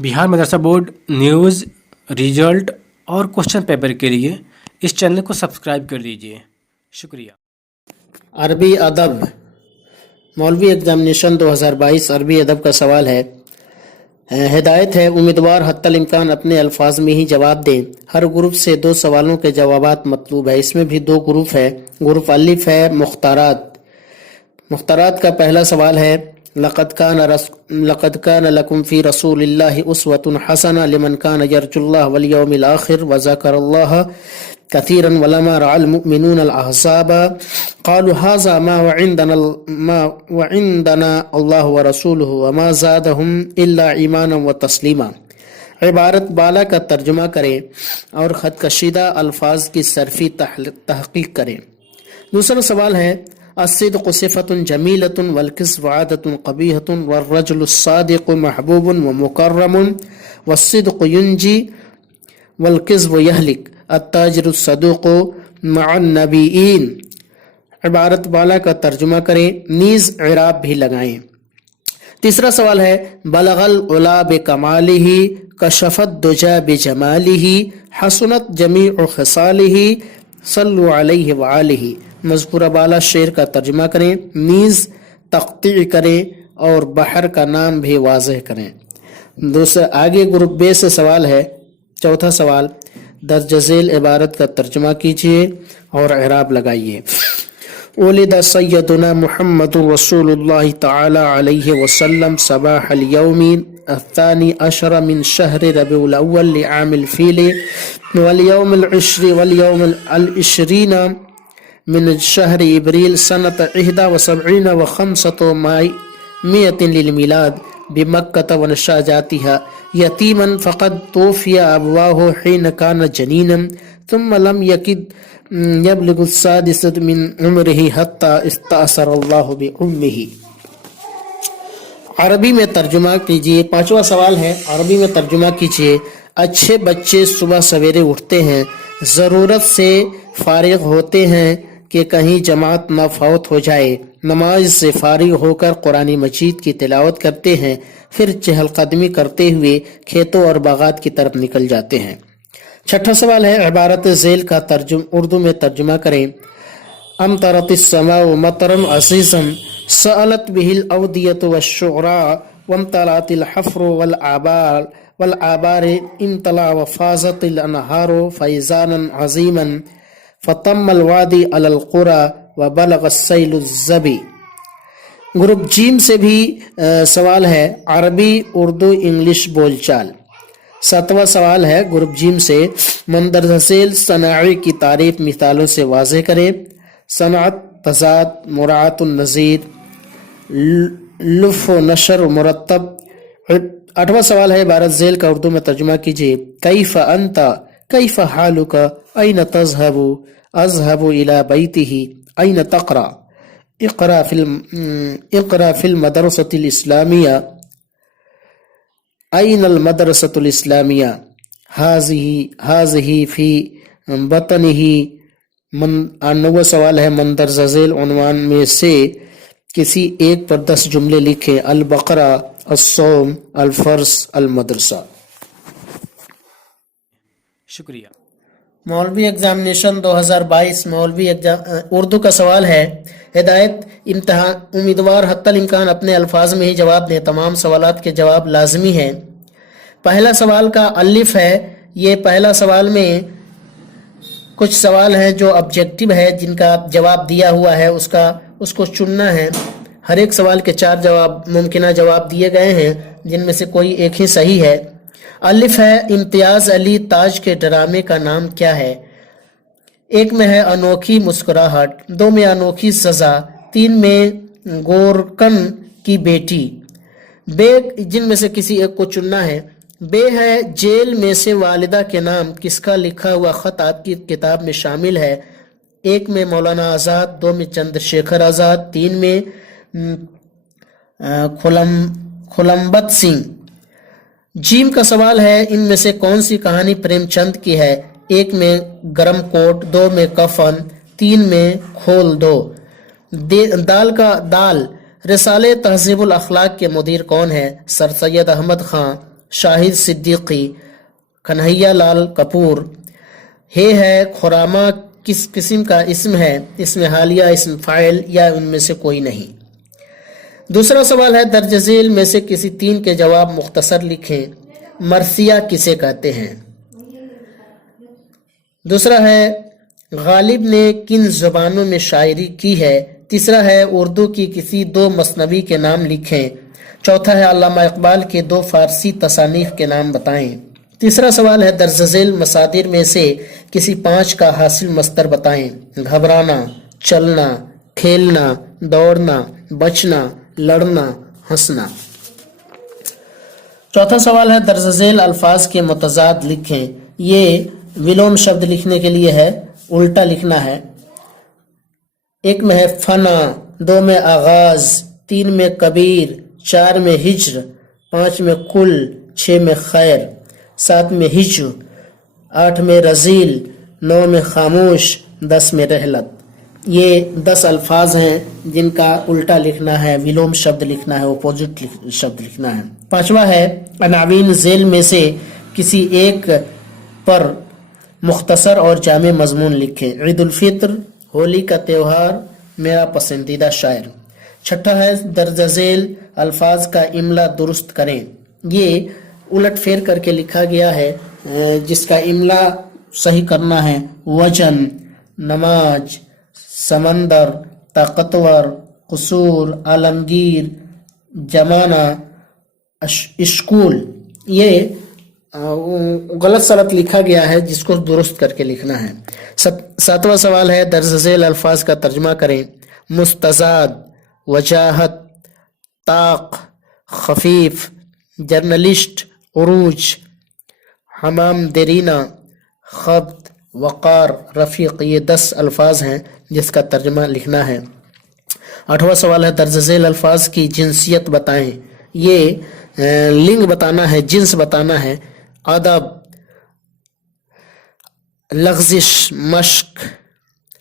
बिहार मदरसा board news, result और question paper के लिए इस चैनल को सब्सक्राइब कर दीजिए। शुक्रिया। अरबी अदब मौलवी एग्जामिनेशन 2022 अरबी अदब का सवाल है। हिदायत है, उम्मीदवार हत्तल इम्कान अपने अल्फाज में ही जवाब दें। हर ग्रुप से 2 सवालों के जवाबात मतलूब है। इसमें भी 2 ग्रुप है। ग्रुप अलिफ है मुख्तारात का पहला सवाल है, लक़द कान लकुम फ़ी रसूलिल्लाहि उस्वतुन हसना लिमन कान यरजुल्लाह वल यौमिल आखिर व ज़करल्लाह कसीरन वलमा रअल मुमिनून अल अहज़ाब क़ालू हाज़ा मा वइंदना अल्लाह व रसूलुहु व मा ज़ादहुम इल्ला ईमाना व तस्लीमा। इबारत बाला का तर्जुमा करें और ख़त कशीदा अल्फाज की सरफ़ी तहक़ीक़ करें। दूसरा सवाल है, अस्सिद्क़ु सिफ़तुन जमीलतुन वल किज़्बु आदतुन क़बीहतुन वर्रजुलु स्सादिक़ु महबूबुन व मुकर्रमुन वस्सिद्क़ु युंजी वल किज़्बु यहलिक अत्ताजिरु सदूक़ु मअन नबीयीन। इबारत बाला का तर्जुमा करें, नीज़ इराब भी लगाएं। तीसरा सवाल है, बलगल उला बिकमालिही कशफत दुजा बिजमालिही हसनत जमीउ खसालिही सल्लु अलैहि व आलिही। मज़कूरा बाला शेर का तर्जुमा करें, नीज़ तक़ती करें और बहर का नाम भी वाज़ेह करें। दूसरा आगे ग्रुप बे से सवाल है। चौथा सवाल, दर्ज झेल इबारत का तर्जुमा कीजिए और इराब लगाइए। उलिद सय्यदुना मुहम्मदुर रसूलुल्लाह तआला अलैहि वसल्लम सबाहल यौमी الثاني عشر من شهر ربيع الأول لعام الفيل واليوم العشرين من شهر إبريل سنة 71 و500 للميلاد بمكة ونشاجاتها يتيما فقد توفي أبواه حين كان جنينا ثم لم يكد يبلغ السادسة من عمره حتى استأثر الله بأمه۔ عربی میں ترجمہ کیجیے۔ پانچواں سوال ہے، عربی میں ترجمہ کیجیے۔ اچھے بچے صبح سویرے اٹھتے ہیں، ضرورت سے فارغ ہوتے ہیں کہ کہیں جماعت نہ فوت ہو جائے، نماز سے فارغ ہو کر قرآن مجید کی تلاوت کرتے ہیں، پھر چہل قدمی کرتے ہوئے کھیتوں اور باغات کی طرف نکل جاتے ہیں۔ چھٹا سوال ہے، عبارت ذیل کا اردو میں ترجمہ کریں۔ امطرت السماء مطرا عزیزا سألت به الأودية والشعراء وامتلأت الحفر والآبار امتلأ وفازت الأنهار فيضانا عظيما فتم الوادي على القرى وبلغ السيل الزبي۔ گروپ جیم سے بھی سوال ہے، عربی اردو انگلش بول چال۔ ساتواں سوال ہے گروپ جیم سے، مندرجہ ذیل صناعی کی تعریف مثالوں سے واضح کریں۔ صنعت، تضاد، مراعات النظیر، لف و نشر و مرتب۔ آٹھواں سوال ہے، عبارت ذیل کا اردو میں ترجمہ کیجیے۔ کیف انت کیف حالک این تذهب اذهب الى بیته این تقرأ اقرأ فی المدرسة الاسلامیہ این المدرسة الاسلامیہ هذه فی بطنه۔ 9واں سوال ہے، مندرجہ ذیل عنوان میں سے کسی ایک پر 10 جملے لکھیں۔ البقرہ، الصوم، الفرس، المدرسہ۔ شکریہ۔ مولوی ایگزامینیشن 2022 مولوی اردو کا سوال ہے۔ ہدایت، امتحان امیدوار حتی الامکان اپنے الفاظ میں ہی جواب دیں۔ تمام سوالات کے جواب لازمی ہیں۔ پہلا سوال کا الف ہے۔ یہ پہلا سوال میں کچھ سوال ہیں جو آبجیکٹیو ہے، جن کا جواب دیا ہوا ہے، اس کو چننا ہے۔ ہر ایک سوال کے 4 ممکنہ جواب دیے گئے ہیں، جن میں سے کوئی ایک ہی صحیح ہے۔ الف ہے، امتیاز علی تاج کے ڈرامے کا نام کیا ہے؟ 1 میں ہے انوکھی مسکراہٹ، 2 میں انوکھی سزا، 3 میں گورکن کی بیٹی۔ بے جن میں سے کسی ایک کو چننا ہے۔ بے ہے، جیل میں سے والدہ کے نام کس کا لکھا ہوا خط آپ کی کتاب میں شامل ہے؟ 1 میں مولانا آزاد، 2 میں چندر شیکھر آزاد، 3 میں کھلمبت سنگھ۔ جیم کا سوال ہے، ان میں سے کون سی کہانی پریم چند کی ہے؟ 1 میں گرم کوٹ، 2 میں کفن، 3 میں کھول دو۔ دال رسالے تہذیب الاخلاق کے مدیر کون ہے؟ سر سید احمد خان۔ शाहिद सिद्दीकी, कन्हैया लाल कपूर। है खुरामा किस किस्म का इस्म है? इसमें हालिया, इस्म फाइल या उनमें से कोई नहीं। दूसरा सवाल है दर्ज झेल में से किसी तीन के जवाब मुख्तसर लिखें। मरसिया किसे कहते हैं? दूसरा है गालिब ने किन ज़ुबानों में शायरी की है? तीसरा है उर्दू की किसी दो मसनवी के नाम लिखें। चौथा है अल्लामा इकबाल के दो फारसी तसानीफ के नाम बताएं। तीसरा सवाल है दर्ज झेल मसादिर में से किसी पांच का हासिल मस्तर बताएं। घबराना, चलना, खेलना, दौड़ना, बचना, लड़ना, हंसना। चौथा सवाल है दर्ज झेल अल्फाज के मुतजाद लिखें। ये विलोम शब्द लिखने के लिए है, उल्टा लिखना है। एक में है फना, दो में आगाज, तीन में कबीर, चार में हिज्र, पांच में कुल, छह में खैर, सात में हिज्र, आठ में रजील, नौ में खामोश, 10 में रहलत। ये 10 अल्फाज हैं जिनका उल्टा लिखना है, विलोम शब्द लिखना है, अपोजिट शब्द लिखना है। पांचवा है अनावीन झेल में से किसी एक पर मुख्तसर और जामे मजमून लिखें। ईद उल फित्र, होली का त्यौहार, मेरा पसंदीदा शायर। छठा है दर्ज झेल अल्फाज का इमला दुरुस्त करें। ये उलट फेर करके लिखा गया है, जिसका इमला सही करना है। वजन, नमाज, समंदर, ताकतवर, कसूर, आलमगीर, जमाना, स्कूल। ये गलत सलत लिखा गया है, जिसको दुरुस्त करके लिखना है। सातवां सवाल है दर्ज झेल अल्फाज का तर्जुमा करें। मुस्तजाद, वजाहत, ताक, खफीफ, जर्नलिस्ट, उरूज, हमाम देरीना, खब्त, वक़ार, रफ़ीक। ये 10 अल्फाज हैं जिसका तर्जुमा लिखना है। आठवां सवाल है दर्ज झेल अल्फाज की जिनसियत बताएं। ये लिंग बताना है, जिन्स बताना है। अदब, लग़ज़िश, मश्क,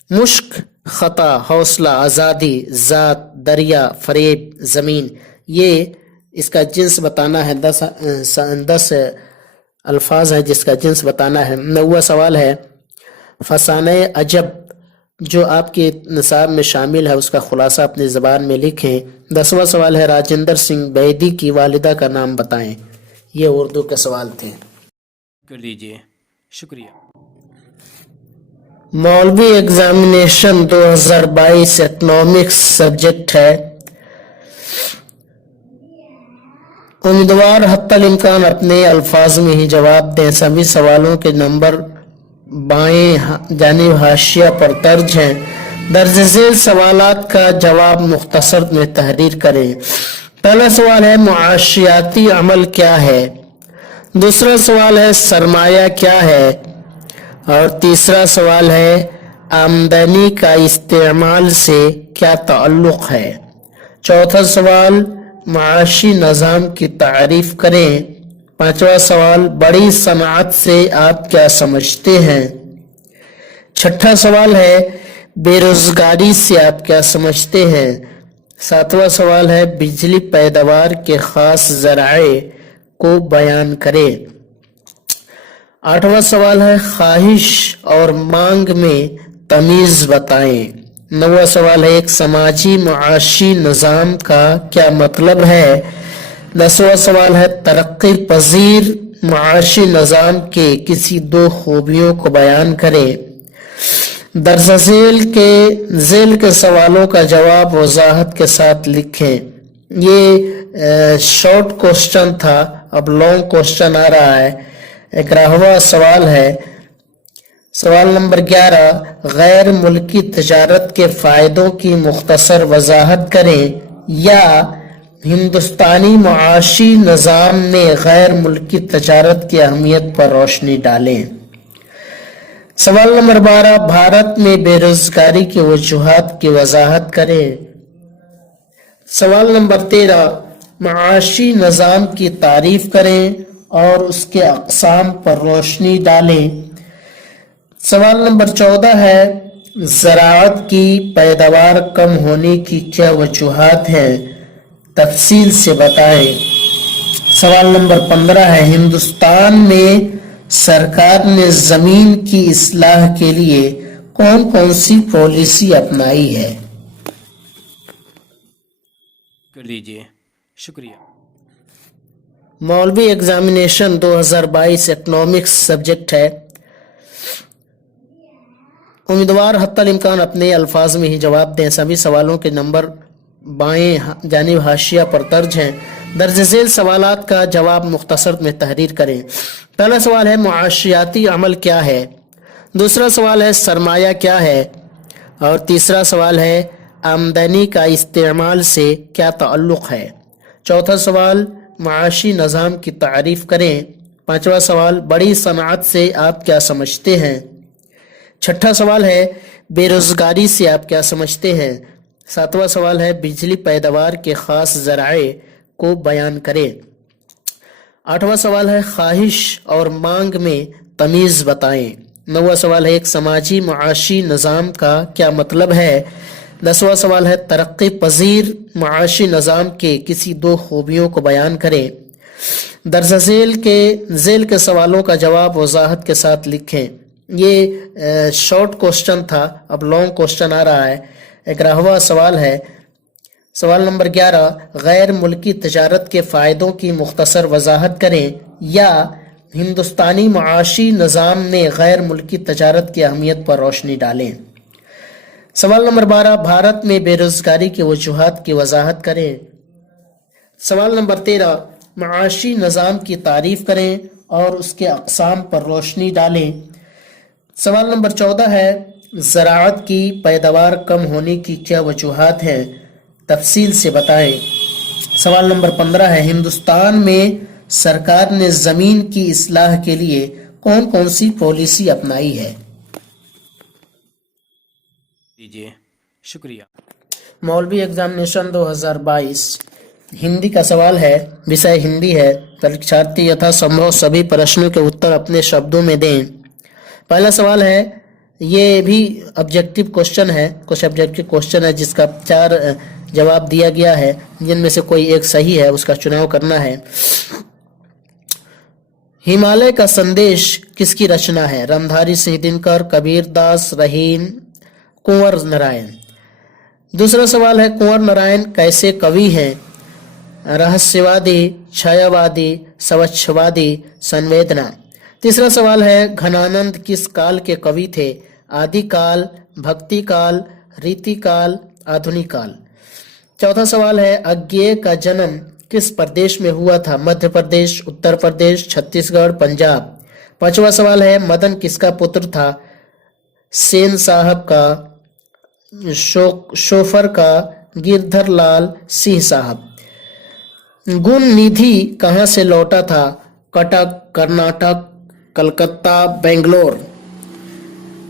मुश्क, खता, हौसला, आज़ादी, ज़ात, दरिया, फरेब, ज़मीन। ये इसका जिन्स बताना है। 10 अल्फाज है जिसका जिन्स बताना है। 9वां सवाल है फसाने अजब जो आपके निसाब में शामिल है उसका खुलासा अपनी ज़बान में लिखें। 10वां सवाल है राजेंद्र सिंह बैदी की वालिदा का नाम बताएं। ये उर्दू के सवाल थे। कर दीजिए, शुक्रिया। मौलवी एग्जामिनेशन 2022 इकोनॉमिक्स सब्जेक्ट है। उम्मीदवार हत्तल इम्कान अपने अल्फाज में ही जवाब दें। सभी सवालों के नंबर बाएं जानिब हाशिया पर दर्ज हैं। दर्ज झेल सवालात का जवाब मुख्तसर में तहरीर करें। पहला सवाल है मुआशियाती अमल क्या है? दूसरा सवाल है सरमाया क्या है? और तीसरा सवाल है आमदनी का इस्तेमाल से क्या ताल्लुक है? चौथा सवाल माशी निज़ाम की तारीफ करें। पांचवा सवाल बड़ी सनाअत से आप क्या समझते हैं? छठा सवाल है बेरोजगारी से आप क्या समझते हैं? सातवां सवाल है बिजली पैदावार के खास ज़राए को बयान करें। आठवां सवाल है ख्वाहिश और मांग में तमीज़ बताएं। नौवां सवाल है एक समाजी मुआशी निज़ाम का क्या मतलब है? 10वां सवाल है तरक्की पजीर मुआशी निज़ाम के किसी 2 खूबियों को बयान करें। दर्ज झेल के सवालों का जवाब वजाहत के साथ लिखें। ये शॉर्ट क्वेश्चन था, अब लॉन्ग क्वेश्चन आ रहा है। 11वां सवाल है सवाल नंबर 11 गैर मुल्की तजारत के फ़ायदों की मुख्तसर वजाहत करें या हिंदुस्तानी मुआशी निज़ाम में गैर मुल्की तजारत की अहमियत पर रोशनी डालें। सवाल नंबर 12 भारत में बेरोजगारी की वजूहात की वजाहत करें। सवाल नंबर 13 मुआशी निज़ाम की तारीफ करें और उसके अक़साम पर रोशनी डालें। सवाल नंबर 14 है ज़राअत की पैदावार कम होने की क्या वजूहात हैं, तफसील से बताएं। सवाल नंबर 15 है, हिंदुस्तान में सरकार ने जमीन की इस्लाह के लिए कौन कौन सी पॉलिसी अपनाई है? कर दीजिए। शुक्रिया। मौलवी एग्जामिनेशन 2022 इकोनॉमिक्स सब्जेक्ट है। उम्मीदवार हत्तल इम्कान अपने अल्फाज में ही जवाब दें। सभी सवालों के नंबर बाएं जानिब हाशिया पर दर्ज हैं। दर्ज झेल सवालात का जवाब मुख्तसर में तहरीर करें। पहला सवाल है, मुआशियाती अमल क्या है? दूसरा सवाल है, सरमाया क्या है? और तीसरा सवाल है, आमदनी का इस्तेमाल से क्या ताल्लुक़ है? चौथा सवाल, माशी निज़ाम की तारीफ़ करें। पांचवा सवाल, बड़ी सनाअत से आप क्या समझते हैं? छठा सवाल है, बेरोज़गारी से आप क्या समझते हैं? सातवां सवाल है, बिजली पैदावार के ख़ास ज़राए को बयान करें। आठवां सवाल है, ख्वाहिश और मांग में तमीज़ बताएं। नौवां सवाल है, एक समाजी मुआशी निज़ाम का क्या मतलब है? 10वां सवाल है, तरक्की पजीर मुआशी निज़ाम के किसी दो खूबियों को बयान करें। दर्ज झेल के सवालों का जवाब वजाहत के साथ लिखें। ये शॉर्ट क्वेश्चन था, अब लॉन्ग क्वेश्चन आ रहा है। 11वां सवाल है, सवाल नंबर 11, गैर मुल्की तजारत के फ़ायदों की मुख्तसर वजाहत करें, या हिंदुस्तानी मुआशी निज़ाम ने गैर मुल्की तजारत की अहमियत पर रोशनी डालें। सवाल नंबर 12, भारत में बेरोज़गारी की वजूहात की वजाहत करें। सवाल नंबर 13, मुआशी निज़ाम की तारीफ़ करें और उसके अक़साम पर रोशनी डालें। सवाल नंबर 14 है, ज़राअत की पैदावार कम होने की क्या वजूहात हैं, तफसील से बताएं। सवाल नंबर 15 है, हिंदुस्तान में सरकार ने ज़मीन की इस्लाह के लिए कौन कौन सी पॉलिसी अपनाई है? दीजिए। शुक्रिया। मौलवी एग्जामिनेशन 2022 हिंदी का सवाल है, विषय हिंदी है। परीक्षार्थी यथासंभव सभी प्रश्नों के उत्तर अपने शब्दों में दें। पहला सवाल है, ये भी ऑब्जेक्टिव क्वेश्चन है, कुछ ऑब्जेक्टिव क्वेश्चन है जिसका 4 जवाब दिया गया है, जिनमें से कोई एक सही है, उसका चुनाव करना है। हिमालय का संदेश किसकी रचना है? रामधारी सिंह दिनकर, कबीर दास, रहीम, कुंवर नारायण। दूसरा सवाल है, कुंवर नारायण कैसे कवि हैं? रहस्यवादी, छायावादी, स्वच्छवादी, संवेदना। तीसरा सवाल है, घनानंद किस काल के कवि थे? आदिकाल, भक्ति काल, रीति काल, आधुनिक काल। चौथा सवाल है, अज्ञेय का जन्म किस प्रदेश में हुआ था? मध्य प्रदेश, उत्तर प्रदेश, छत्तीसगढ़, पंजाब। पांचवा सवाल है, मदन किसका पुत्र था? सेन साहब का, शोफर का, गिरधर लाल सिंह साहब। गुण निधि कहाँ से लौटा था? कटक, कर्नाटक, कलकत्ता, बेंगलोर।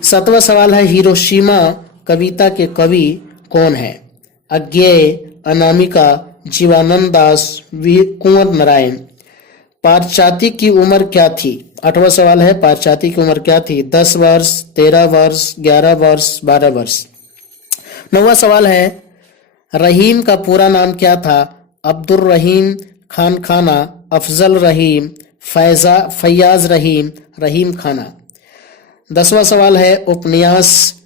सातवां सवाल है, हिरोशिमा कविता के कवि कौन है? अज्ञेय, अनामिका, जीवानंद दास, कुंवर नारायण। पारचाती की उम्र क्या थी? 8वां सवाल है, पारचाती की उम्र क्या थी? 10 वर्ष, 13 वर्ष, 11 वर्ष, 12 वर्ष। 9वां सवाल है, रहीम का पूरा नाम क्या था? अब्दुल रहीम खान खाना, अफजल रहीम, फैयाज रहीम, रहीम खाना। 10वां सवाल है, उपन्यास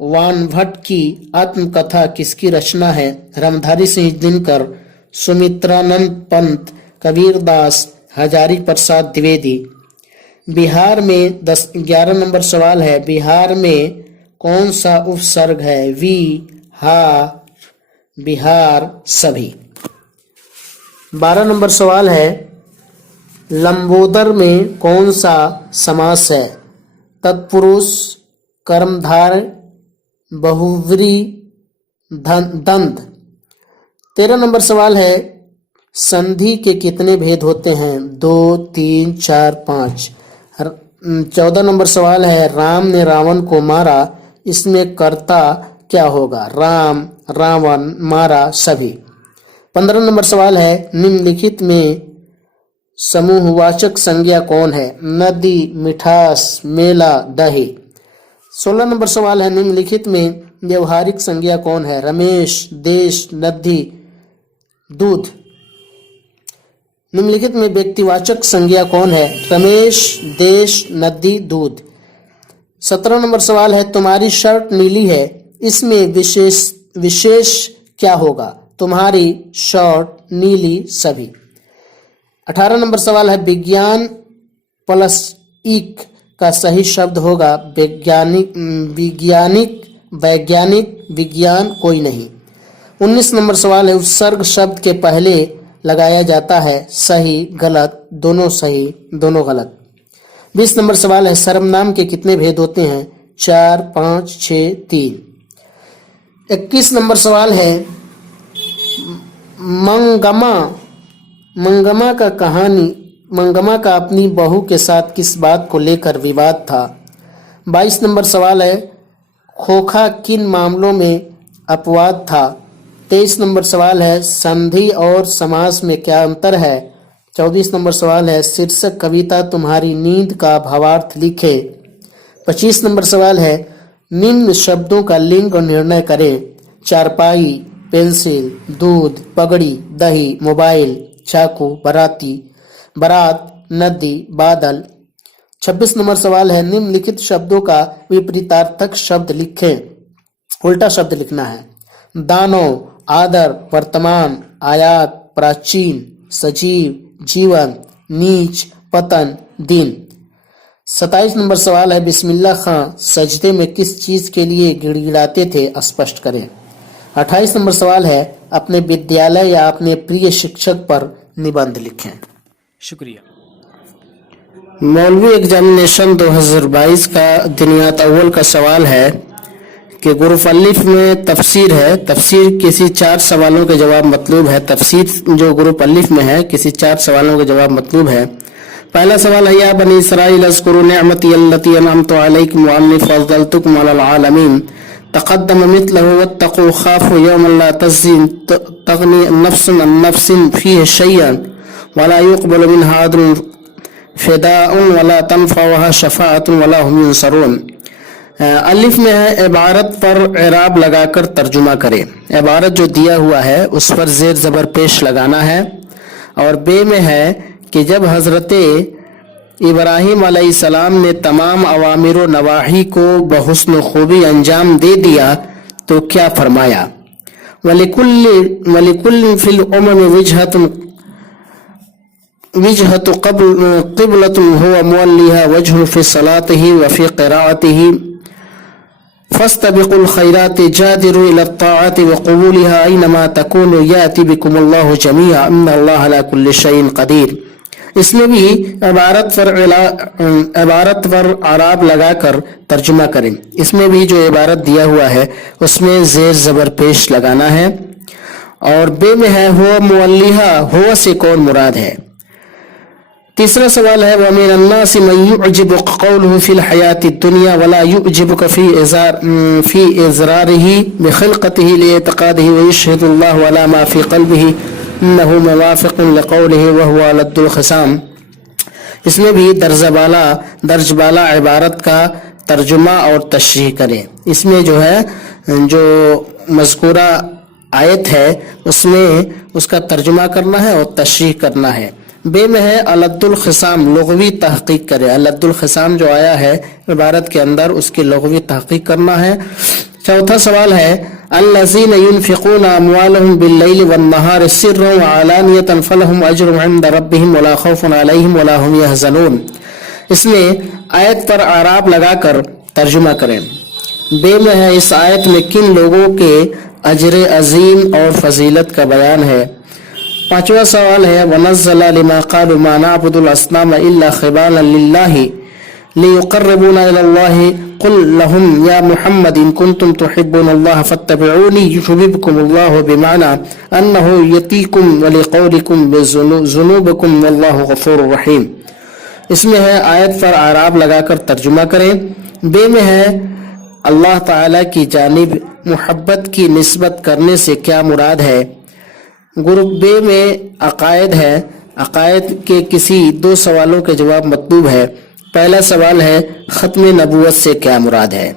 वानभट्ट की आत्मकथा किसकी रचना है? रामधारी सिंह दिनकर, सुमित्रानंद पंत, कबीर दास, हजारी प्रसाद द्विवेदी। बिहार में 11 नंबर सवाल है, बिहार में कौन सा उपसर्ग है? वी, हा, बिहार, सभी। 12 नंबर सवाल है, लंबोदर में कौन सा समास है? तत्पुरुष, कर्मधार, बहुव्रीहि, दंद। 13 नंबर सवाल है, संधि के कितने भेद होते हैं? 2, 3, 4, 5। 14 नंबर सवाल है, राम ने रावण को मारा, इसमें कर्ता क्या होगा? राम, रावण, मारा, सभी। 15 नंबर सवाल है, निम्नलिखित में समूहवाचक संज्ञा कौन है? नदी, मिठास, मेला, दही। 16 नंबर सवाल है, निम्नलिखित में व्यवहारिक संज्ञा कौन है? रमेश, देश, नदी, दूध। निम्नलिखित में व्यक्तिवाचक संज्ञा कौन है? रमेश, देश, नदी, दूध। 17 नंबर सवाल है, तुम्हारी शर्ट नीली है, इसमें विशेष क्या होगा? तुम्हारी शर्ट, नीली, सभी। 18 नंबर सवाल है, विज्ञान प्लस इक का सही शब्द होगा वैज्ञानिक, विज्ञान, कोई नहीं। 19 नंबर सवाल है, उपसर्ग शब्द के पहले लगाया जाता है, सही, गलत, दोनों सही, दोनों गलत। 20 नंबर सवाल है, सर्वनाम के कितने भेद होते हैं? 4, 5, 6, 3। 21 नंबर सवाल है, मंगमा का अपनी बहू के साथ किस बात को लेकर विवाद था? 22 नंबर सवाल है, खोखा किन मामलों में अपवाद था? 23 नंबर सवाल है, संधि और समास में क्या अंतर है? 24 नंबर सवाल है, शीर्षक कविता तुम्हारी नींद का भावार्थ लिखे। 25 नंबर सवाल है, निम्न शब्दों का लिंग और निर्णय करें। चारपाई, पेंसिल, दूध, पगड़ी, दही, मोबाइल, चाकू, बारात, नदी, बादल। 26 नंबर सवाल है, निम्नलिखित शब्दों का विपरीतार्थक शब्द लिखें। उल्टा शब्द लिखना है। दानव, आदर, वर्तमान, आयात, प्राचीन, सजीव, जीवन, नीच, पतन, दिन। 27 नंबर सवाल है, बिस्मिल्लाह खां सजदे में किस चीज के लिए गिड़गिड़ाते थे? स्पष्ट करें। 28 नंबर सवाल है, अपने विद्यालय या अपने प्रिय शिक्षक पर निबंध लिखें। शुक्रिया। मौलवी एग्जामिनेशन 2022 का दिनियात अव्वल का सवाल है कि गुरूफ अलिफ में तफसीर है। तफसीर किसी 4 सवालों के जवाब मतलूब है। तफसीर जो गुरूफ अलिफ में है किसी 4 सवालों के जवाब मतलूब है। पहला सवाल है, या बनी इसराइल अज़कुरू निअमती अल्लती अनअमतु अलैकुम व अन्नी फज़्ज़लतुकुम अलल आलमीन तक़द्दम मिथलहु वत्तक़ू ख़ाफ़ू यौमन ला तग़नी नफ्सुन अन नफ्सिन फ़ीहि शैअन वला युक़बलु मिन्हा अदलुन फ़िदाउन वला तनफ़उहा शफ़ाअतुन वला हुम युनसरून। अलिफ में है, इबारत पर एराब लगाकर तर्जुमा करें। इबारत जो दिया हुआ है उस पर ज़ेर ज़बर पेश लगाना है। और बे में है कि जब हज़रत इब्राहीम अलैहिस्सलाम ने तमाम अवामिर व नवाही को बहुस्न खूबी अंजाम दे दिया तो क्या फरमाया? वलिकुल्लिन फिल उमम विजहतु क़िबलतुन हुवा मुवल्लिहा वजहुन फी सलातिही व फी क़िराअतिही फस्तबिकुल खैराति जादिरु इला त्ताअति व क़बूलिहा ऐनमा तकूनु याति बिकुमुल्लाहु जमीअ इन्नल्लाहा अला कुल्लि शैइन क़दीर। इसमें भी इबारत पर आराब लगाकर तर्जुमा करें। इसमें भी जो इबारत दिया हुआ है उसमें ज़ेर ज़बर पेश लगाना है। और बे में है, हुवा मुवल्लिहा, हुवा से कौन मुराद है? तीसरा सवाल है, वमिन अन्नासि मन युअजिबु क़ौलुहु फ़िल हयाति दुनिया वला युअजिबुका फ़ी इज़रारिही बिख़िल्क़तिही लिएतिक़ादिही व यशहदुल्लाहु अला मा फ़ी क़ल्बिही इन्नहु मुवाफ़िक़ुन लिक़ौलिही व हुवा लद्दुल ख़िसाम। इसमें भी दर्ज बाला इबारत का तर्जुमा और तशरीह करें। इसमें जो है, जो मज़कूरा आयत है उसमें उसका तर्जुमा करना है और तशरीह करना है। बे में है, अलद्दुल ख़िसाम, लुग़वी तहक़ीक़ करें। अलद्दुल ख़िसाम जो आया है इबारत के अंदर उसकी लुग़वी तहक़ीक़ करना है। चौथा सवाल है, अल्लज़ीना युनफ़िक़ूना अम्वालहुम बिल्लैलि वन्नहारि सिर्रन व अलानियतन फ़लहुम अज्रुहुम इन्द रब्बिहिम वला ख़ौफ़ुन अलैहिम वला हुम यहज़नून। इसमें आयत पर आराब लगाकर तर्जुमा करें। बे में है, इस आयत में किन लोगों के अजर अज़ीम और फजीलत का बयान है। पांचवा सवाल है, वनज़्ज़ला लिमा क़ालू मा नअबुदुल अस्नाम इल्ला ख़िबालन लिल्लाहि लियुक़र्रिबूना इलल्लाहि क़ुल लहुम या मुहम्मद इन कुंतुम तुहिब्बुनल्लाह फत्तबिऊनी युहिब्बुकुमुल्लाहु बिमाना अन्नहु यतीकुम व लिक़ौलिकुम बिज़ुनूबिकुम वल्लाहु गफ़ूरुर रहीम। इसमें है, आयत पर आराब लगाकर तर्जुमा करें। बे में है, अल्लाह ताला की जानिब मुहब्बत की निस्बत करने से क्या मुराद है। ग्रुप बे में अकायद है। अकायद के किसी 2 सवालों के जवाब मतलूब है। पहला सवाल है, ख़त्म नबूवत से क्या मुराद है।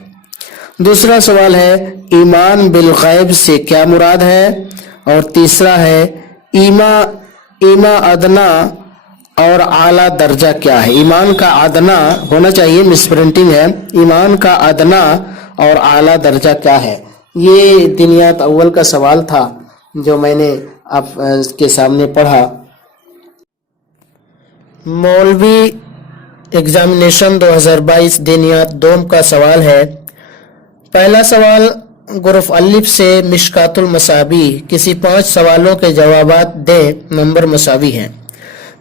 दूसरा सवाल है, ईमान बिल गैब से क्या मुराद है। और तीसरा है, ایما ادنا اور اعلیٰ درجہ کیا ہے؟ ایمان کا ادنا ہونا چاہیے، مس پرنٹنگ ہے، ایمان کا ادنا اور اعلیٰ درجہ کیا ہے؟ یہ دنیات اول کا سوال تھا جو میں نے آپ کے سامنے پڑھا۔ مولوی ایگزامینیشن 2022 دنیات دوم کا سوال ہے۔ پہلا سوال گروپ الف سے مشکات المصابی، کسی 5 سوالوں کے جوابات دیں، نمبر مساوی ہیں۔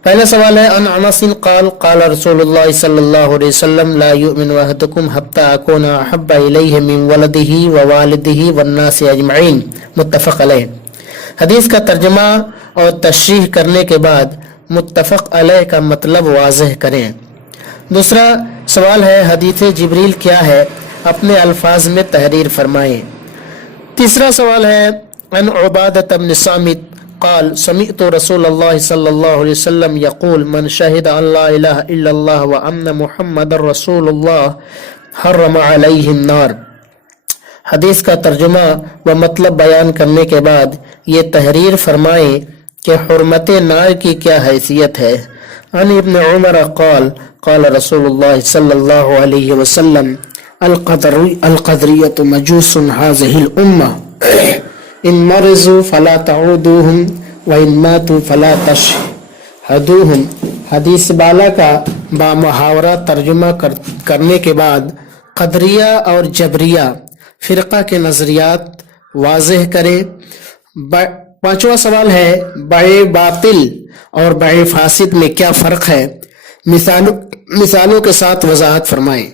پہلا سوال ہے ان انس قال قال رسول اللہ صلی اللہ علیہ وسلم لا یؤمن احدکم حتی اکون احب الیہ من ولدہ ووالدہ والناس اجمعین، متفق علیہ۔ حدیث کا ترجمہ اور تشریح کرنے کے بعد متفق علیہ کا مطلب واضح کریں۔ دوسرا سوال ہے حدیث جبریل کیا ہے؟ اپنے الفاظ میں تحریر فرمائیں۔ تیسرا سوال ہے ان عبادۃ بن صامت قال سمعت رسول اللہ صلی اللہ علیہ وسلم یقول من شہد ان لا الہ الا اللہ وان محمد رسول اللہ حرم علیہ النار۔ حدیث کا ترجمہ و مطلب بیان کرنے کے بعد یہ تحریر فرمائیں کہ حرمت نار کی کیا حیثیت ہے۔ عن ابن عمر قال قال رسول اللہ صلی اللہ علیہ وسلم القدریۃ مجوس هذه الامہ ان مرضوا فلا تعودوہم وان ماتوا فلا تشہدوہم۔ حدیث بالا کا بامحاورہ ترجمہ کرنے کے بعد قدریہ اور جبریہ فرقہ کے نظریات واضح کریں۔ پانچواں سوال ہے بائع باطل اور بائع فاسد میں کیا فرق ہے؟ مثالوں کے ساتھ وضاحت فرمائیں۔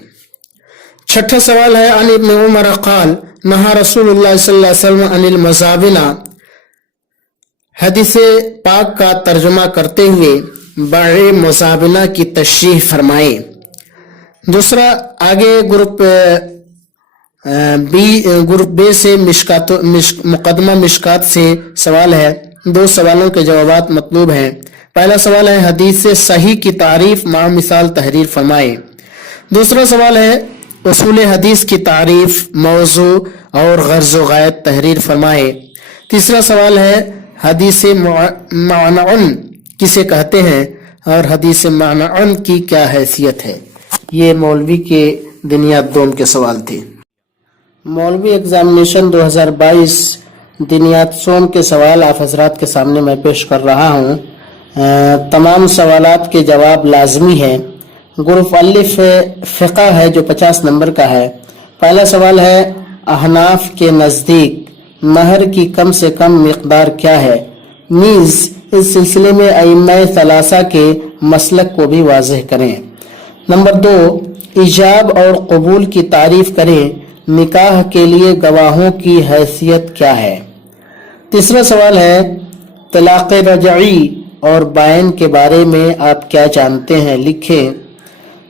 چھٹا سوال ہے عن ابن عمر قال نہا رسول اللہ صلی اللہ علیہ وسلم عن المزابنہ۔ حدیث پاک کا ترجمہ کرتے ہوئے بائع مزابنہ کی تشریح فرمائیں۔ دوسرا آگے گروپ بے سے مقدمہ مشکات سے سوال ہے۔ 2 سوالوں کے جوابات مطلوب ہیں۔ پہلا سوال ہے حدیث صحیح کی تعریف مع مثال تحریر فرمائیں۔ دوسرا سوال ہے اصول حدیث کی تعریف، موضوع اور غرض و غایت تحریر فرمائیں۔ تیسرا سوال ہے حدیث معنعن کسے کہتے ہیں اور حدیث معنعن کی کیا حیثیت ہے؟ یہ مولوی کے دنیات دوم کے سوال تھے۔ مولوی ایگزامینیشن 2022 دنیات سوم کے سوال آپ حضرات کے سامنے میں پیش کر رہا ہوں۔ تمام سوالات کے جواب لازمی ہیں۔ گروپ الف فقہ ہے جو 50 نمبر کا ہے۔ پہلا سوال ہے احناف کے نزدیک مہر کی کم سے کم مقدار کیا ہے؟ نیز اس سلسلے میں ائمہ ثلاثہ کے مسلک کو بھی واضح کریں۔ نمبر 2 ایجاب اور قبول کی تعریف کریں۔ نکاح کے لیے گواہوں کی حیثیت کیا ہے؟ تیسرا سوال ہے طلاق رجعی اور بائن کے بارے میں آپ کیا جانتے ہیں؟ لکھیں۔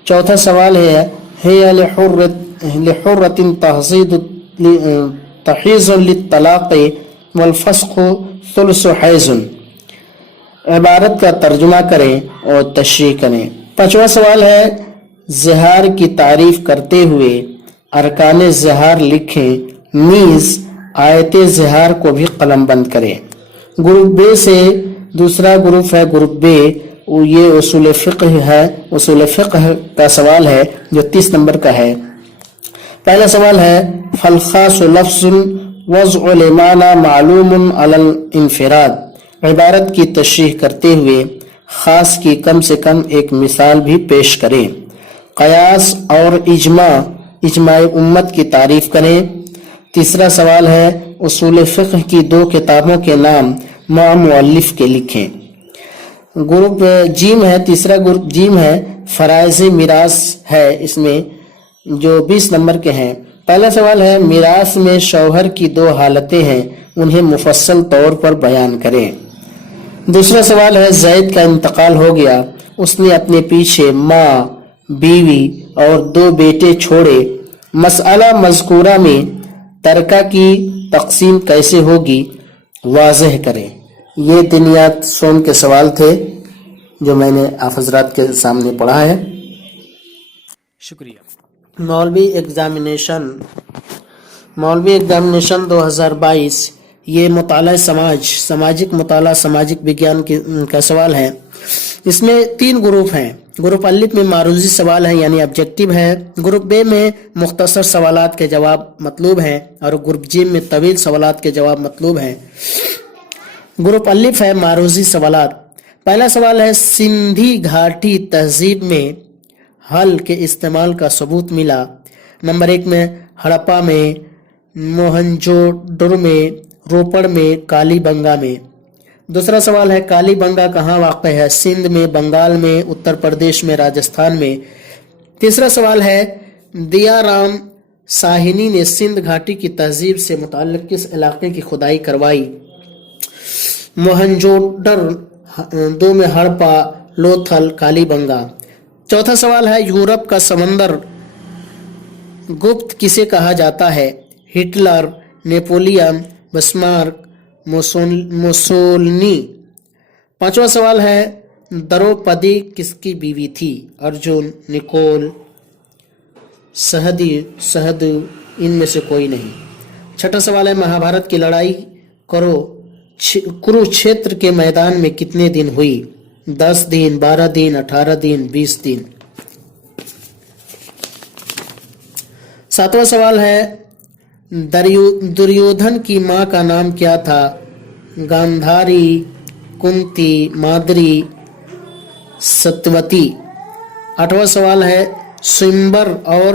چوتھا سوال ہے ہے لحرۃ تحیض للطلاق والفسخ ثلث حیض۔ عبارت کا ترجمہ کریں اور تشریح کریں۔ پانچواں سوال ہے زہار کی تعریف کرتے ہوئے ارکان زہار لکھیں، نیز آیت زہار کو بھی قلم بند کریں۔ گروپ بے سے دوسرا گروپ ہے گروپ بے، یہ اصول فقہ ہے، اصول فقہ کا سوال ہے جو 30 نمبر کا ہے۔ پہلا سوال ہے فالخاص لفظ وضع لمعنى معلوم علی الانفراد۔ عبارت کی تشریح کرتے ہوئے خاص کی کم سے کم ایک مثال بھی پیش کریں۔ قیاس اور اجماع امت کی تعریف کریں۔ تیسرا سوال ہے اصول فقہ کی 2 کتابوں کے نام مع مؤلف کے لکھیں۔ گروپ جیم ہے، تیسرا گروپ جیم ہے فرائض میراث ہے، اس میں جو 20 نمبر کے ہیں۔ پہلا سوال ہے میراث میں شوہر کی 2 حالتیں ہیں، انہیں مفصل طور پر بیان کریں۔ دوسرا سوال ہے زید کا انتقال ہو گیا، اس نے اپنے پیچھے ماں، بیوی اور 2 بیٹے چھوڑے، مسئلہ مذکورہ میں ترکہ کی تقسیم کیسے ہوگی واضح کریں۔ یہ دنیات سوم کے سوال تھے جو میں نے آپ حضرات کے سامنے پڑھا ہے۔ شکریہ۔ مولوی ایگزامینیشن 2022 یہ مطالعہ سماجک مطالعہ سماجک وگیان کا سوال ہے۔ اس میں 3 گروپ ہیں۔ گروپ الف میں معروضی سوال ہے یعنی آبجیکٹیو ہے، گروپ بے میں مختصر سوالات کے جواب مطلوب ہیں، اور گروپ جیم میں طویل سوالات کے جواب مطلوب ہیں۔ گروپ الف ہے معروضی سوالات۔ پہلا سوال ہے سندھی گھاٹی تہذیب میں ہل کے استعمال کا ثبوت ملا۔ نمبر 1 میں ہڑپا میں، موہنجو ڈرو میں، روپڑ میں، کالی بنگا میں۔ دوسرا سوال ہے کالی بنگا کہاں واقع ہے؟ سندھ میں، بنگال میں، اتر پردیش میں، راجستھان میں۔ تیسرا سوال ہے دیا رام ساہنی نے سندھ گھاٹی کی تہذیب سے متعلق کس علاقے کی کھدائی کروائی؟ موہنجوڈر، 2 میں ہڑپا، لوتھل، کالی بنگا۔ چوتھا سوال ہے یورپ کا سمندر گپت کسے کہا جاتا ہے؟ Hitler, Napoleon, Bismarck, Mussolini. پانچواں سوال ہے دروپدی کس کی بیوی تھی؟ ارجن، نکول، سہد ان میں سے کوئی نہیں۔ چھٹا سوال ہے مہابھارت کی لڑائی کروچھیتر کے میدان میں کتنے دن ہوئی؟ 10 دن، 12 دن، 18 دن، 20 دن۔ ساتواں سوال ہے دریودھن کی ماں کا نام کیا تھا؟ گاندھاری، کنتی، مادری، ستوتی۔ آٹھواں سوال ہے سوئمبر اور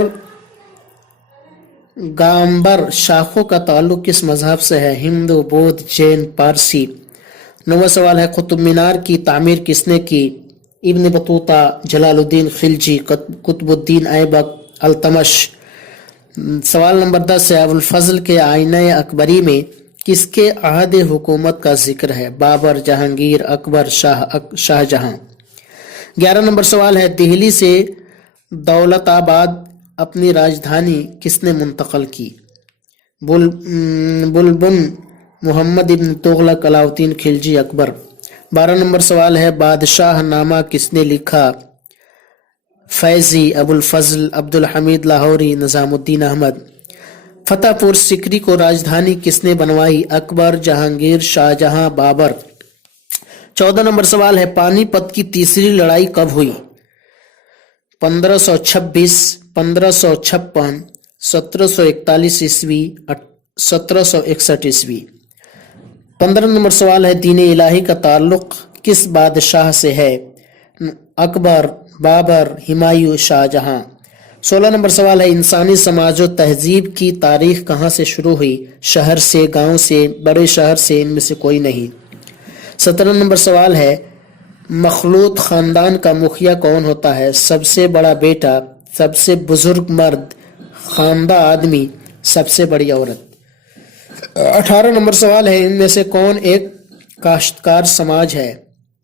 گامبر شاخوں کا تعلق کس مذہب سے ہے؟ ہندو، بودھ، جین، پارسی۔ نواں سوال ہے قطب مینار کی تعمیر کس نے کی؟ ابن بطوطہ، جلال الدین خلجی، قطب الدین ایبک، التمش۔ سوال نمبر 10 ہے ابوالفضل کے آئینہ اکبری میں کس کے عہد حکومت کا ذکر ہے؟ بابر، جہانگیر، اکبر، شاہ جہاں۔ 11 نمبر سوال ہے دہلی سے دولت آباد اپنی راجدھانی کس نے منتقل کی؟ بلبن، محمد ابن تغلق، علاؤ الدین خلجی، اکبر۔ 12 نمبر سوال ہے بادشاہ نامہ کس نے لکھا؟ فیضی، ابوالفضل، عبدالحمید لاہوری، نظام الدین احمد۔ فتح پور سکری کو راجدھانی کس نے بنوائی؟ اکبر، جہانگیر، شاہ جہاں، بابر۔ 14 نمبر سوال ہے پانی پت کی تیسری لڑائی کب ہوئی؟ 1526، 1556، 1741 عیسوی، 1761 عیسوی۔ 15 نمبر سوال ہے دین الہی کا تعلق کس بادشاہ سے ہے؟ اکبر، بابر، ہمایوں، شاہ جہاں۔ 16 نمبر سوال ہے انسانی سماج و تہذیب کی تاریخ کہاں سے شروع ہوئی؟ شہر سے، گاؤں سے، بڑے شہر سے، ان میں سے کوئی نہیں۔ 17 نمبر سوال ہے مخلوط خاندان کا مکھیا کون ہوتا ہے؟ سب سے بڑا بیٹا، سب سے بزرگ مرد، خواندہ آدمی، سب سے بڑی عورت۔ 18 نمبر سوال ہے ان میں سے کون ایک کاشتکار سماج ہے؟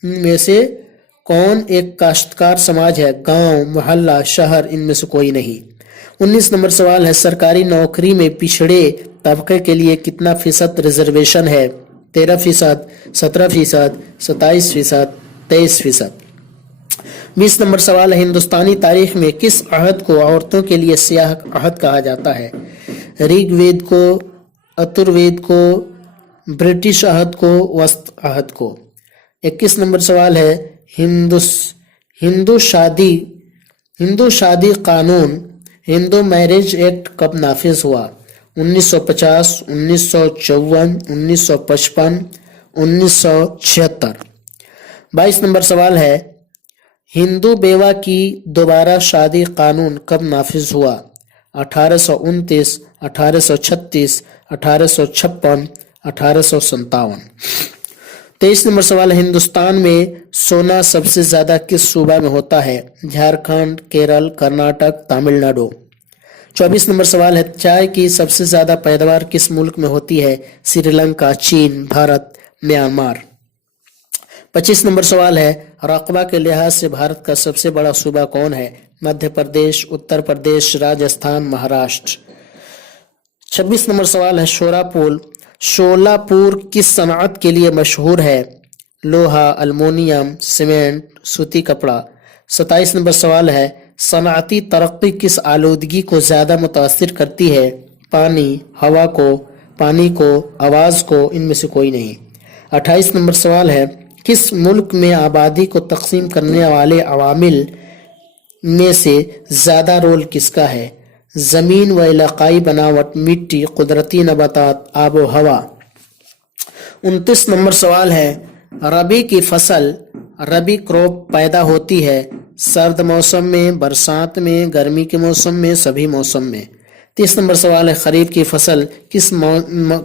ان میں سے کون ایک کاشتکار سماج ہے؟ گاؤں، محلہ، شہر، ان میں سے کوئی نہیں۔ 19 نمبر سوال ہے سرکاری نوکری میں پچھڑے طبقے کے لیے کتنا فیصد ریزرویشن ہے؟ 13%، 17%، 27%، 23%۔ 20 نمبر سوال ہے ہندوستانی تاریخ میں کس عہد کو عورتوں کے لیے سیاہ عہد کہا جاتا ہے؟ ریگ وید کو، اتر وید کو، برٹش عہد کو، وسط عہد کو۔ 21 نمبر سوال ہے ہندو شادی قانون، ہندو میرج ایکٹ کب نافذ ہوا؟ 1950، 1954، 1955، 1976۔ 22 نمبر سوال ہے ہندو بیوہ کی دوبارہ شادی قانون کب نافذ ہوا؟ 1829، 1836، 1856، 1857۔ 23 نمبر سوال ہندوستان میں سونا سب سے زیادہ کس صوبہ میں ہوتا ہے؟ جھارکھنڈ، کیرل، کرناٹک، تامل ناڈو۔ 24 نمبر سوال ہے چائے کی سب سے زیادہ پیداوار کس ملک میں ہوتی ہے؟ سری لنکا، چین، بھارت، میانمار۔ 25 نمبر سوال ہے رقبہ کے لحاظ سے بھارت کا سب سے بڑا صوبہ کون ہے؟ مدھیہ پردیش، اتر پردیش، راجستھان، مہاراشٹر۔ 26 نمبر سوال ہے شولہ پور کس صنعت کے لیے مشہور ہے؟ لوہا، المونیم، سیمنٹ، سوتی کپڑا۔ 27 نمبر سوال ہے صنعتی ترقی کس آلودگی کو زیادہ متاثر کرتی ہے؟ پانی، ہوا کو، پانی کو، آواز کو، ان میں سے کوئی نہیں۔ 28 نمبر سوال ہے، کس ملک میں آبادی کو تقسیم کرنے والے عوامل میں سے زیادہ رول کس کا ہے؟ زمین و علاقائی بناوٹ، مٹی، قدرتی نباتات، آب و ہوا۔ 29 نمبر سوال ہے، ربی کی فصل، ربی کراپ پیدا ہوتی ہے سرد موسم میں، برسات میں، گرمی کے موسم میں، سبھی موسم میں۔ 30 نمبر سوال ہے، خریف کی فصل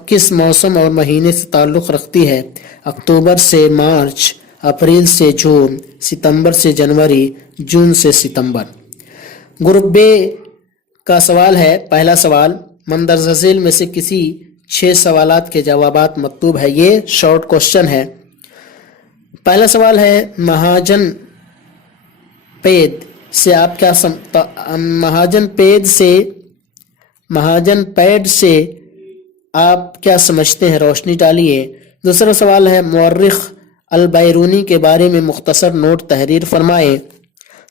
کس موسم اور مہینے سے تعلق رکھتی ہے؟ اکتوبر سے مارچ، اپریل سے جون، ستمبر سے جنوری، جون سے ستمبر۔ گروپ بے کا سوال ہے، پہلا سوال مندرجہ ذیل میں سے کسی 6 سوالات کے جوابات مطلوب ہے۔ یہ شارٹ کوشچن ہے۔ پہلا سوال ہے، مہاجن پید سے آپ کیا مہاجن پیڈ سے آپ کیا سمجھتے ہیں؟ روشنی ڈالیے۔ دوسرا سوال ہے، مورخ البیرونی کے بارے میں مختصر نوٹ تحریر فرمائے۔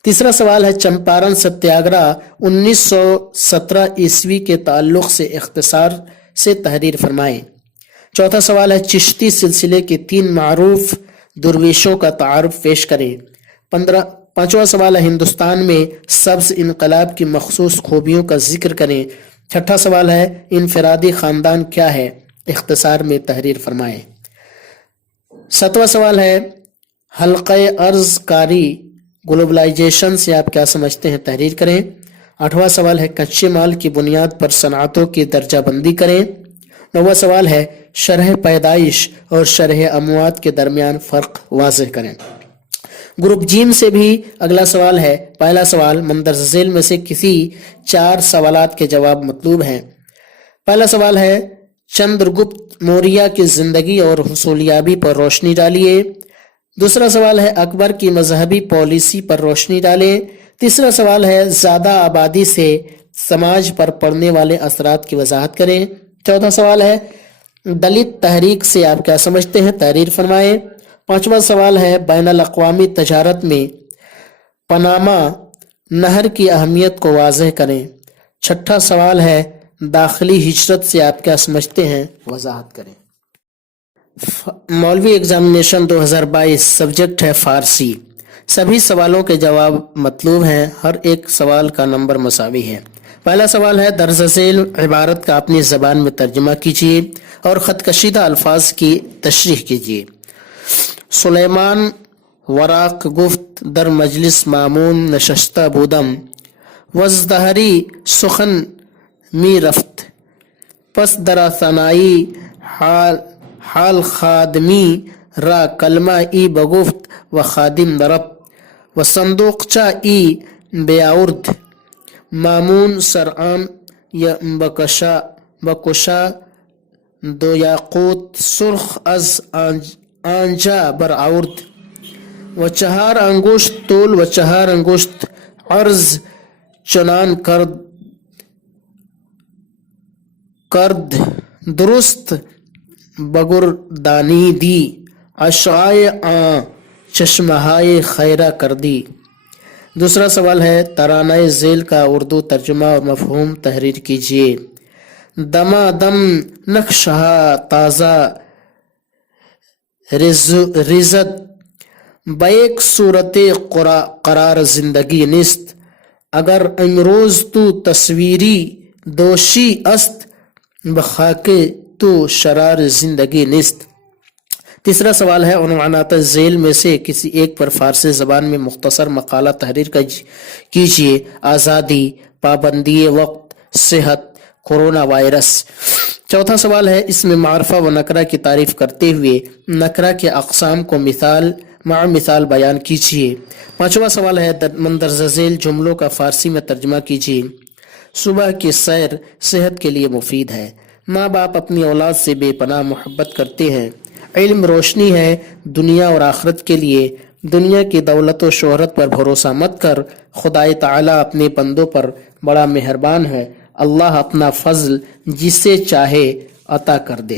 تیسرا سوال ہے، چمپارن ستیاگرہ 1917 عیسوی کے تعلق سے اختصار سے تحریر فرمائے۔ چوتھا سوال ہے، چشتی سلسلے کے 3 معروف درویشوں کا تعارف پیش کریں۔ پانچواں سوال ہے، ہندوستان میں سبز انقلاب کی مخصوص خوبیوں کا ذکر کریں۔ چھٹا سوال ہے، انفرادی خاندان کیا ہے؟ اختصار میں تحریر فرمائیں۔ 7واں سوال ہے، حلقہ عرض کاری گلوبلائزیشن سے آپ کیا سمجھتے ہیں؟ تحریر کریں۔ 8واں سوال ہے، کچے مال کی بنیاد پر صنعتوں کی درجہ بندی کریں۔ 9واں سوال ہے، شرح پیدائش اور شرح اموات کے درمیان فرق واضح کریں۔ گروپ جیم سے بھی اگلا سوال ہے۔ پہلا سوال مندرجہ ذیل میں سے کسی 4 سوالات کے جواب مطلوب ہیں۔ پہلا سوال ہے، چندرگپت موریہ کی زندگی اور حصولیابی پر روشنی ڈالیے۔ دوسرا سوال ہے، اکبر کی مذہبی پالیسی پر روشنی ڈالیں۔ تیسرا سوال ہے، زیادہ آبادی سے سماج پر پڑنے والے اثرات کی وضاحت کریں۔ چوتھا سوال ہے، دلت تحریک سے آپ کیا سمجھتے ہیں؟ تحریر فرمائیں۔ پانچواں سوال ہے، بین الاقوامی تجارت میں پاناما نہر کی اہمیت کو واضح کریں۔ چھٹا سوال ہے، داخلی ہجرت سے آپ کیا سمجھتے ہیں؟ وضاحت کریں۔ مولوی ایگزامینیشن 2022 سبجیکٹ ہے فارسی۔ سبھی سوالوں کے جواب مطلوب ہیں، ہر ایک سوال کا نمبر مساوی ہے۔ پہلا سوال ہے، درج ذیل عبارت کا اپنی زبان میں ترجمہ کیجیے اور خط کشیدہ الفاظ کی تشریح کیجیے۔ سلیمان وراق گفت، در مجلس مامون نشستہ بودم، وزدہری سخن می رفت، پس در ثنائی حال خادمی را کلمہ ای بگفت و خادم درب و صندوقچہ ای بیاورد، مامون سرعام بکشا دو یاقوت سرخ از آنجا برآورد، و 4 انگشت طول و 4 انگشت عرض چنان کرد درست بگردانی دی، اشعائے چشمہائے خیرہ کردی۔ دوسرا سوال ہے، ترانہ ذیل کا اردو ترجمہ اور مفہوم تحریر کیجیے۔ دما دم نقشہ تازہ رزت، بیک صورت قرار زندگی نیست، اگر امروز تو تصویری دوشی است، بخاک تو شرار زندگی نیست۔ تیسرا سوال ہے، عنوانات ذیل میں سے کسی ایک پر فارسی زبان میں مختصر مقالہ تحریر کیجیے۔ آزادی، پابندی وقت، صحت، کورونا وائرس۔ چوتھا سوال ہے، اس میں معرفہ و نکرہ کی تعریف کرتے ہوئے نکرہ کے اقسام کو مثال بیان کیجیے۔ پانچواں سوال ہے، مندرجہ ذیل جملوں کا فارسی میں ترجمہ کیجیے۔ صبح کی سیر صحت کے لیے مفید ہے۔ ماں باپ اپنی اولاد سے بے پناہ محبت کرتے ہیں۔ علم روشنی ہے دنیا اور آخرت کے لیے۔ دنیا کی دولت و شہرت پر بھروسہ مت کر، خدائے تعالیٰ اپنے بندوں پر بڑا مہربان ہے، اللہ اپنا فضل جسے چاہے عطا کر دے۔